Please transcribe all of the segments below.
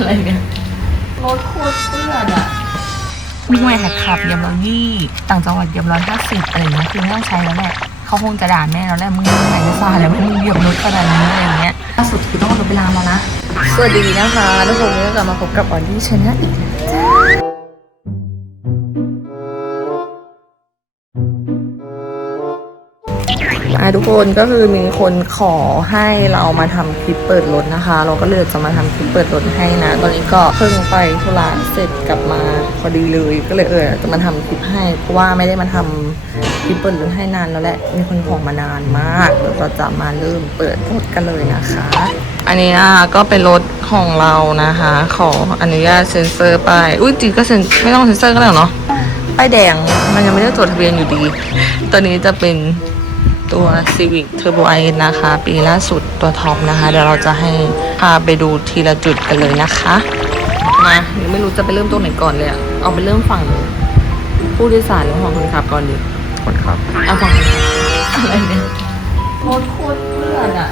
อะไรเนี่ยรถโคตรเปื้อนอะมีหน่วยหัดขับเยียมร้อยยี่ต่างจังหวัดเยียมร้อยห้าสิบอะไรอย่างเงี้ยคือไม่ต้องใช้แล้วแหละเขาคงจะด่าแม่แล้วแหละมึงไหนจะซาแล้วมึงเหยียบรถขนาดนี้อะไรอย่างเงี้ยล่าสุดคือต้องเอารถไปล้างแล้วนะสวัสดีนะคะทุกคนวันนี้ก็กลับมาพบกับออดี้ชาแนลอีกแล้ว อะทุกคนก็คือมีคนขอให้เรามาทำคลิปเปิดรถนะคะ เราก็เลยจะมาทำคลิปเปิดรถให้นะ ตอนนี้ก็เพิ่งไปธุระเสร็จกลับมาพอดีเลยก็เลยเออจะมาทำคลิปให้เพราะว่าไม่ได้มาทำคลิปเปิดรถให้นานแล้วแหละมีคนขอมานานมากเดี๋ยวเราจะมาเริ่มเปิดรถกันเลยนะคะ อันนี้นะคะก็เป็นรถของเรานะคะ ขออนุญาตเซ็นเซอร์ไปายอุ้ยจริงก็เซ็นไม่ต้องเซ็นเซอร์ก็ได้หรอเนาะป้ายแดงมันยังไม่ได้จดทะเบียนอยู่ดี ตัวนี้จะเป็น ตัว Civic Turbo i นะคะ ปีล่าสุดตัวท็อปนะคะ เดี๋ยวเราจะให้พาไปดูทีละจุดกันเลยนะคะมาหรือไม่รู้จะไปเริ่มตรงไหนก่อนเลยอะเอาไปเริ่มฝั่งผู้โดยสารหรือฝั่งคนขับก่อนดีคนขับเอาฝั่งคนขับอะไรเนี่ยรถโคตรเปื้อนอะ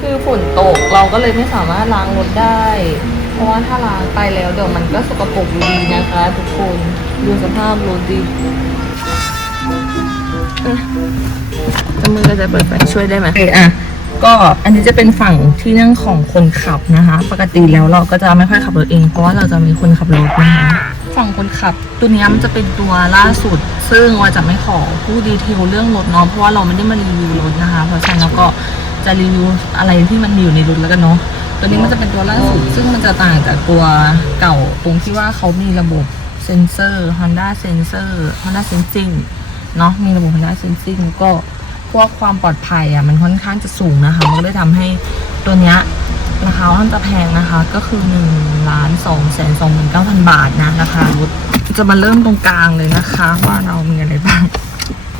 คือฝนตกเราก็เลยไม่สามารถล้างรถได้ เพราะว่าถ้าล้างไปแล้วเดี๋ยวมันก็สกปรกอยู่ดีนะคะ ทุกคนดูสภาพรถดิ จะมือก็จะเปิดไฟช่วยได้ไหม โอเคอะก็อันนี้จะเป็นฝั่งที่นั่งของคนขับนะคะ ปกติแล้วเราก็จะไม่ค่อยขับรถเอง เพราะว่าเราจะมีคนขับรถนะคะฝั่งคนขับ ตัวนี้มันจะเป็นตัวล่าสุด ซึ่งว่าจะไม่ขอพูดดีเทลเรื่องรถเนาะเพราะว่าเราไม่ได้มารีวิวรถนะคะ เพราะฉะนั้นเราก็จะรีวิวอะไรที่มันมีอยู่ในรถแล้วกันเนาะตัวนี้มันจะเป็นตัวล่าสุด ซึ่งมันจะต่างจากตัวเก่าตรงที่ว่าเขามีระบบเซนเซอร์ Honda Sensor Honda Sensing เนาะมีระบบ Honda Sensing แล้วก็พวกความปลอดภัยอะมันค่อนข้างจะสูงนะคะ มันก็เลยทำให้ตัวเนี้ยราคาค่อนจะแพงนะคะ ก็คือ1ล้าน2แสน2หมื่น9พันบาทนะราคารถจะมาเริ่มตรงกลางเลยนะคะ ว่าเรามีอะไรบ้าง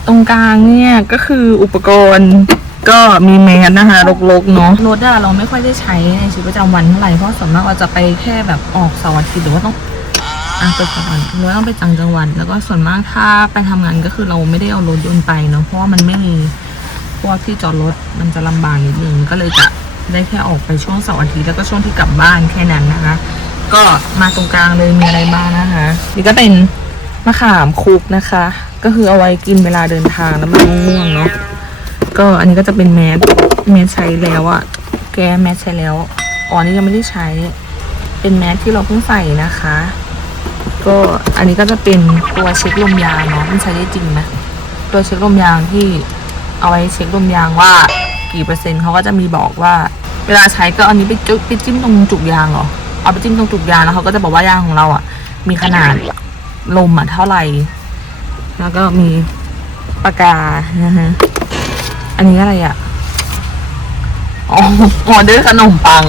ตรงกลางเนี่ยก็คืออุปกรณ์ก็มีแมสนะคะลกๆเนาะรถอะเราไม่ค่อยได้ใช้ในชีวิตประจำวันเท่าไหร่เพราะส่วนมากเราจะไปแค่แบบออกเสาร์อาทิตย์หรือว่าต้อง อะเปิดก่อนหรือว่าต้องไปต่างจังหวัดแล้วก็ส่วนมากถ้าไปทำงานก็คือเราไม่ได้เอารถยนต์ไปเนาะเพราะว่ามันไม่มีพวกที่จอดรถมันจะลำบากนิดนึงก็เลยจะได้แค่ออกไปช่วงเสาร์อาทิตย์แล้วก็ช่วงที่กลับบ้านแค่นั้นนะคะ ก็มาตรงกลางเลยมีอะไรบ้างนะคะนี่ก็เป็นมะขามคุกนะคะ ก็คือเอาไว้กินเวลาเดินทางแล้วมันง่วงเนาะก็อันนี้ก็จะเป็นแมสแมสใช้แล้วอะแกแมสใช้แล้วอ๋อนี่ยังไม่ได้ใช้ เป็นแมสที่เราเพิ่งใส่นะคะ ก็อันนี้ก็จะเป็นตัวเช็คลมยางเนาะมันใช้ได้จริงไหมตัวเช็คลมยางที่เอาไว้เช็คลมยางว่ากี่เปอร์เซ็นต์เขาก็จะมีบอกว่า เวลาใช้ก็อันนี้ไปจุไปจิ้มตรงจุกยางเหรอเอาไปจิ้มตรงจุกยางแล้วเขาก็จะบอกว่ายางของเราอะมีขนาดลมอะเท่าไหร่ แล้วก็มีปากกานะฮะอันนี้อะไรอะอ๋อออเดอร์ขนมปัง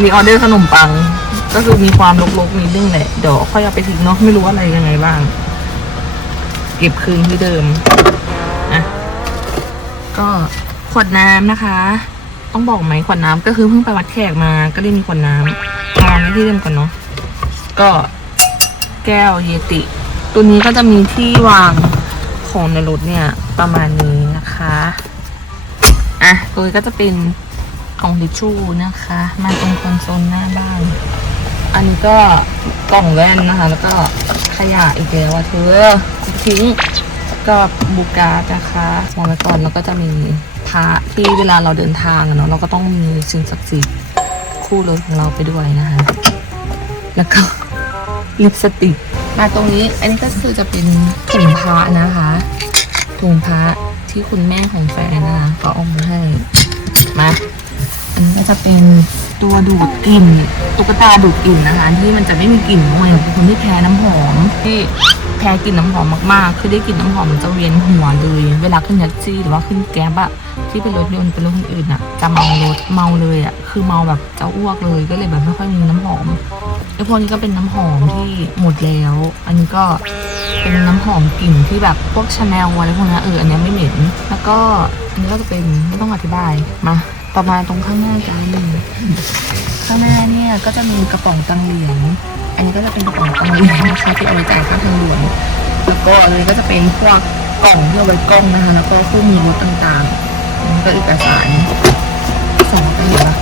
อันนี้ออเดอร์ขนมปัง ก็คือมีความลกๆนิดนึงแหละเดี๋ยวค่อยเอาไปทิ้งเนาะไม่รู้ว่าอะไรยังไงบ้าง เก็บคืนที่เดิมอะก็ขวดน้ำนะคะ ต้องบอกไหมขวดน้ำก็คือเพิ่งไปวัดแขกมาก็ได้มีขวดน้ำวางไว้ที่เดิมก่อนเนาะก็แก้วเยติ ตัวนี้ก็จะมีที่วางของในรถเนี่ยประมาณนี้นะคะ อะตัวนี้ก็จะเป็น กล่องทิชชู่นะคะ มาตรงคอนโซลหน้าบ้าน อันนี้ก็กล่องแว่นนะคะ แล้วก็ขยะอีกแล้วอะเธอทิ้งก็บูการ์ดนะคะวางไว้ก่อนแล้วก็จะมีพระที่เวลาเราเดินทางเนาะเราก็ต้องมีสิ่งศักดิ์สิทธิ์คู่รถของเราไปด้วยนะคะ แล้วก็ลิปสติกมาตรงนี้อันนี้ก็คือจะเป็นถุงพระนะคะถุงพระที่คุณแม่ของแฟนนะคะเขาเอามาให้มา อันนี้ก็จะเป็นตัวดูดกลิ่นตุ๊กตาดูดกลิ่นนะคะ ที่มันจะไม่มีกลิ่นด้วยเป็นคนที่แพ้น้ำหอมที่แพ้กลิ่นน้ำหอมมากๆ คือได้กลิ่นน้ำหอมมันจะเวียนหัวเลย เวลาขึ้นแท็กซี่หรือว่าขึ้นแก๊บอะที่เป็นรถยนต์เป็นรถคนอื่นอะจะเมารถเมาเลยอะคือเมาแบบจะอ้วกเลยก็เลยแบบไม่ค่อยมีน้ำหอมแล้วพวกนี้ก็เป็นน้ำหอมที่หมดแล้ว อันนี้ก็เป็นน้ำหอมกลิ่นที่แบบพวกชาแนลอะไรพวกนี้เอออันนี้ไม่เหม็นแล้วก็อันนี้ก็จะเป็นไม่ต้องอธิบายมา ต่อมาณตรงข้างหน้ากัน ข้างหน้าเนี่ยก็จะมีกระป๋องตังเหรียญอันนี้ก็จะเป็นกระป๋องตังเหรียญนะคะที่เอาไว้จ่ายค่าทางด่วน แล้วก็อันนี้ก็จะเป็นพวกกล่องที่เอาไว้กล้องนะคะ แล้วก็คู่มือรถต่างๆนี่ก็เอกสารสองกันเหรอ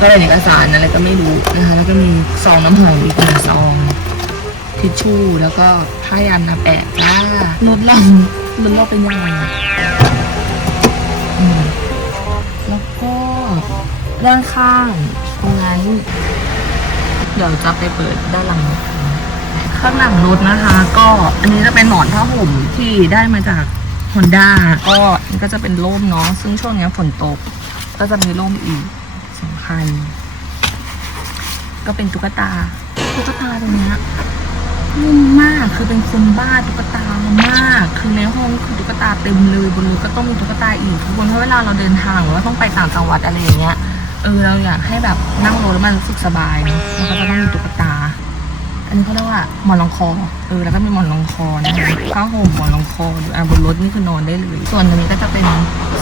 ก็เลยเอกสารอะไรก็ไม่รู้นะคะ แล้วก็มีซองน้ำหอมอีกหนึ่งซองทิชชู่แล้วก็ผ้ายันนะแปะจ้ารถเรารถเราเป็นยังไง ด้านข้างตรงนั้น เดี๋ยวจะไปเปิดด้านหลัง ข้างหลังรถนะคะ ก็อันนี้จะเป็นหมอนผ้าห่มที่ได้มาจากฮอนด้าก็มันก็จะเป็นร่มเนาะซึ่งช่วงนี้ฝนตก ก็จะมีร่มอีกสองคันก็เป็นตุ๊กตาตุ๊กตาตรงนี้นุ่มมากคือเป็นคนบ้าตุ๊กตามาก คือในห้องคือตุ๊กตาเต็มเลยบนรถก็ต้องมีตุ๊กตาอีกทุกคนเพราะเวลาเราเดินทางหรือว่าต้องไปต่างจังหวัดอะไรอย่างเงี้ย เออเราอยากให้แบบนั่งรถแล้วมันรู้สึกสบายเนอะมันก็จะต้องมีตุ๊กตา อันนี้เขาเรียกว่าหมอนรองคอ เออแล้วก็มีหมอนรองคอนะคะผ้าห่มหมอนรองคออะบนรถนี่คือนอนได้เลย ส่วนอันนี้ก็จะเป็น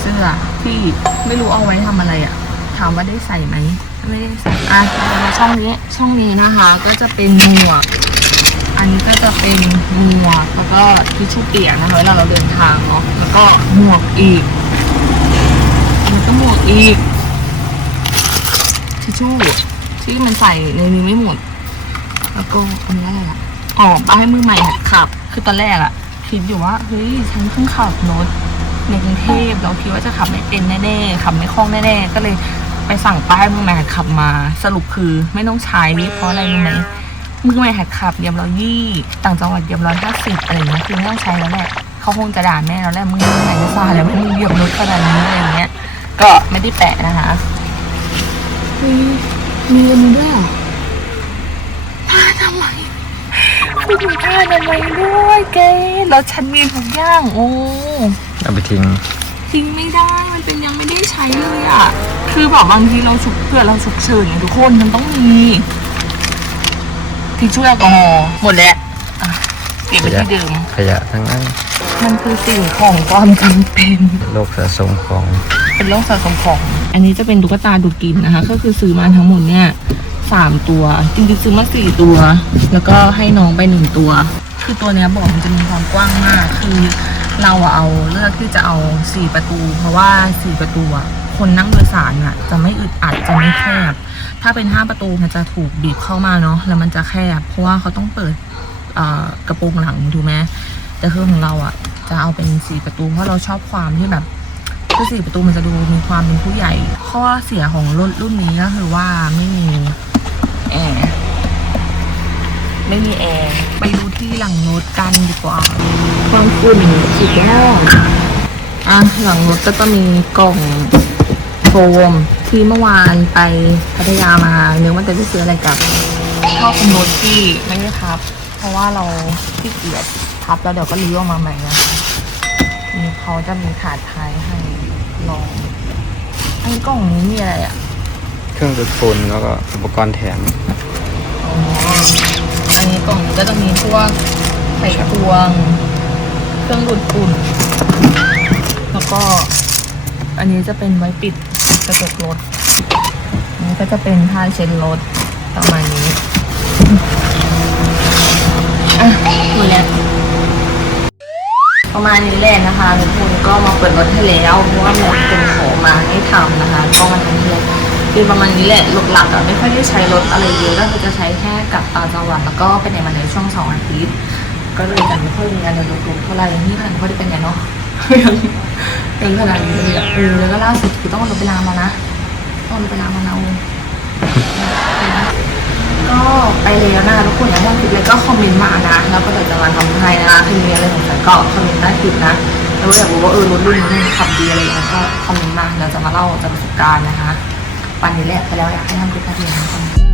เสื้อที่ไม่รู้เอาไว้ทำอะไรอะ่ะ ถามว่าได้ใส่ไหมไม่ได้ใส่อะมาช่องนี้ช่องนี้นะคะ ก็จะเป็นหมวก อันนี้ก็จะเป็นหมวกแล้วก็ทิชชู่เปียกนะคะเวลาเราเดินทางเนาะแล้วก็หมวกอีกอันนี้ก็หมวกอีก ทิชชู่ที่มันใส่ในนี้ไม่หมด แล้วก็อันนี้อะไรอะอ๋อป้ายมือใหม่หัดขับ คือตอนแรกอะคิดอยู่ว่าเฮ้ยฉันเพิ่งขับรถในกรุงเทพเราคิดว่าจะขับไม่เป็นแน่ๆขับไม่คล่องแน่ๆก็เลยไปสั่งป้ายมือใหม่หัดขับมา สรุปคือไม่ต้องใช้เพราะอะไรรู้ไหมมือใหม่หัดขับเยียบร้อยยี่ต่างจังหวัดเยียบร้อยห้าสิบอะไรเงี้ยคือไม่ต้องใช้แล้วแหละเขาคงจะด่าแม่แล้วแหละมึงไหนจะซาแล้วมึงเหยียบรถขนาดนี้อะไรอย่างเงี้ยก็ไม่ได้แปะนะคะ มีมีอันนี้ด้วยเหรอผ้าทำไมคุณมีผ้าทำไมยด้วยเกแล้วฉันมีทุกอย่างโอ้เอาไปทิ้งทิ้งไม่ได้มันเป็นยังไม่ได้ใช้เลยอะ คือแบบบางทีเราฉุกเผื่อเราฉุกเฉินไงทุกคนมันต้องมีทิชชู่แอลกอฮอล์หมดแล้วอะเก็บไปที่เดิม ขยะทั้งนั้นมันคือสิ่งของความจำเป็น โลกสะสมของ เป็นโรคสะสมของ อันนี้จะเป็นตุ๊กตาดูดกลินนะคะ ก็คือซื้อมาทั้งหมดเนี่ยสามตัวจริงๆซื้อมาสี่ตัว แล้วก็ให้น้องไปหนึ่งตัว คือตัวเนี้ยบอกมันจะมีความกว้างมากคือเราเอาเลือกที่จะเอาสี่ประตู เพราะว่าสี่ประตูอะคนนั่งโดยสารอะจะไม่อึดอัดจะไม่แคบ ถ้าเป็นห้าประตูมันจะถูกบีบเข้ามาเนาะแล้วมันจะแคบ เพราะว่าเขาต้องเปิดกระโปรงหลังถูกไหมแต่คือของเราอะจะเอาเป็นสี่ประตูเพราะเราชอบความที่แบบ คือสี่ประตูมันจะดูมีความเป็นผู้ใหญ่ ข้อเสียของรุ่นรุ่นนี้ก็คือว่าไม่มีแอร์ไม่มีแอร์ไปดูที่หลังรถกันดีกว่าความฝุ่นสุดยอดอะหลังรถก็จะมีกล่องโฟมที่เมื่อวานไปพัทยามาเนื้อว่าจะได้ซื้ออะไรกลับชอบเป็นรถที่ไม่ได้พับ เพราะว่าเราขี้เกียจพับแล้วเดี๋ยวก็รื้อออกมาใหม่นะคะนี่เขาจะมีถาดท้ายให้ ลองอันกล่องนี้มีอะไรอะ เครื่องดูดฝุ่นแล้วก็อุปกรณ์แถม อ๋อ อันนี้กล่องนี้ก็จะมีพวกไขควง เครื่องดูดฝุ่น แล้วก็ อันนี้จะเป็นไว้ปิดกระจกรถอันนี้ก็จะเป็นผ้าเช็ดรถประมาณนี้ อะหมดแล้ว ประมาณนี้แหละนะคะทุกคนก็มาเปิดรถให้แล้วเพราะว่ามีคนขอมาให้ทำนะคะ ก็มาทำให้เลยคือประมาณนี้แหละหลักๆอะไม่ค่อยได้ใช้รถอะไรเยอะก็คือจะใช้แค่กับต่างจังหวัดแล้วก็ไปไหนมาไหนช่วงสองอาทิตย์ก็เลยจะไม่ค่อยมีอะไรรถๆเท่าไหร่นี่ค่ะไม่ค่อยได้เป็นไงเนาะยังยังขนาดนี้เลยอะเออแล้วก็ล่าสุดคือต้องรถไปลามานะต้องรถไปลามานะโอ้ก็ แล้วนะคะทุกคนนะถ้าคลิดอะไรก็คอมเมนต์มานะ แล้วก็เดี๋ยวจะมาทำให้นะคะคือมีอะไรสงสัยก็คอมเมนต์ได้ติดนะแล้วอยากรู้ว่าเออรถรุ่นนี้นขับดีอะไรอย่างเงี้ยก็คอมเมนต์มาเราจะมาเล่าจากประสบการณ์นะคะ วันนี้แหละไปแล้วอยากให้ทำคลิปนาทีนะคะ